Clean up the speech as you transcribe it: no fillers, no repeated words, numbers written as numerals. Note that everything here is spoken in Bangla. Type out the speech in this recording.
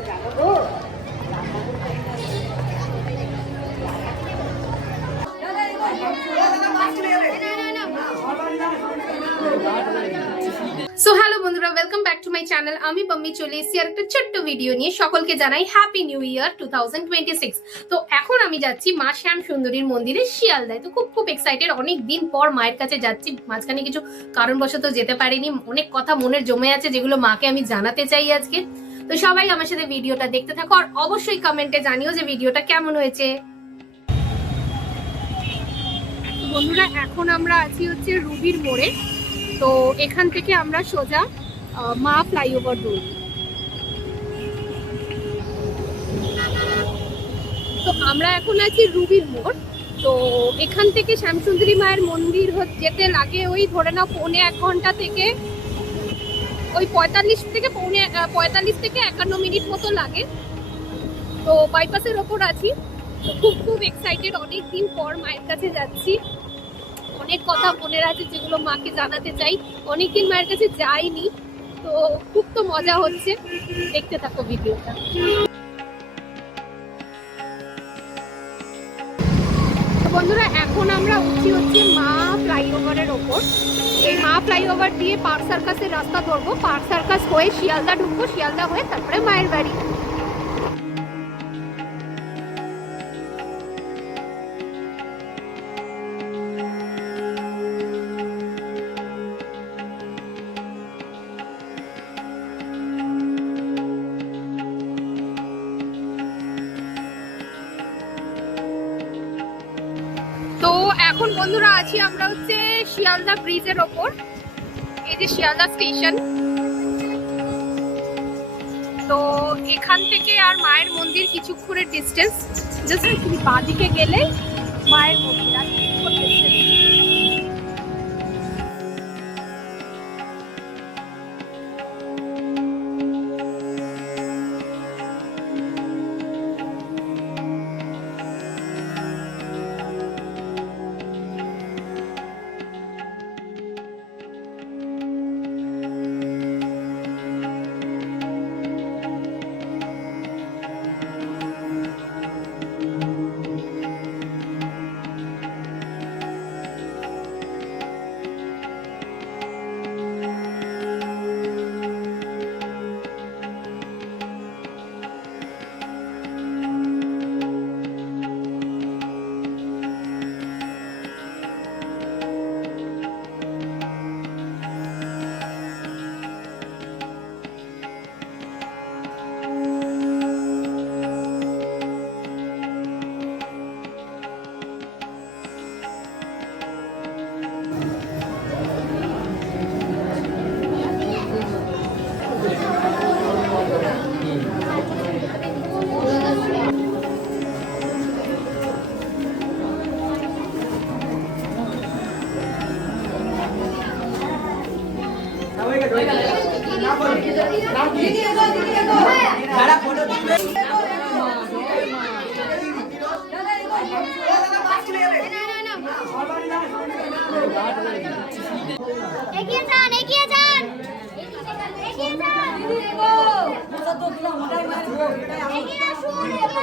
সো হ্যালো বন্ধুরা, welcome back to my channel. আমি পাম্মি চলে এসেছি আর একটা ছোট্ট ভিডিও নিয়ে। সকলকে জানাই হ্যাপি নিউ ইয়ার 2026। তো এখন আমি যাচ্ছি মা শ্যাম সুন্দরীর মন্দিরে শিয়ালদায়। তো খুব এক্সাইটেড, অনেক দিন পর মায়ের কাছে যাচ্ছি। মাঝখানে কিছু কারণবশত যেতে পারিনি, অনেক কথা মনের জমে আছে যেগুলো মাকে আমি জানাতে চাই আজকে। তো সবাই আমার সাথে ভিডিওটা দেখতে থাকো আর অবশ্যই কমেন্টে জানিও যে ভিডিওটা কেমন হয়েছে। বন্ধুরা, এখন আমরা আছি হচ্ছে রুবির মোড়ে। তো এখান থেকে আমরা সোজা মা ফ্লাইওভার দৌড়। তো আমরা এখন আছি রুবির মোড়। তো এখান থেকে শ্যামসুন্দরী মায়ের মন্দির যেতে লাগে ওই ধরে নাও 1.25 ঘন্টা থেকে ওই 45 থেকে 51 মিনিট মতো লাগে। তো বাইপাসের ওপর আছি। তো খুব এক্সাইটেড, অনেক দিন পর মায়ের কাছে যাচ্ছি। অনেক কথা মনের আছে যেগুলো মাকে জানাতে চাই। অনেকদিন মায়ের কাছে যাইনি, তো খুব তো মজা হচ্ছে। দেখতে থাকো ভিডিওটা। বন্ধুরা, এখন আমরা উঠছি হচ্ছে মা ফ্লাইওভারের ওপর। এই মা ফ্লাইওভার দিয়ে পার্ক সার্কাসের রাস্তা ধরবো। পার্ক সার্কাস হয়ে শিয়ালদা ঢুকবো, শিয়ালদা হয়ে তারপরে মায়ের বাড়ি। তো এখন বন্ধুরা আছি আমরা হচ্ছে শিয়ালদা ব্রিজের ওপর। এই যে শিয়ালদা স্টেশন। তো এখান থেকে আর মায়ের মন্দির কিছুক্ষণের ডিস্টেন্স, জাস্ট বাঁদিকে গেলে মায়ের মন্দির আর কিছুক্ষণ distance। এগিয়ে যান, এগিয়ে যান, এগিয়ে যান, এগিয়ে আসুন।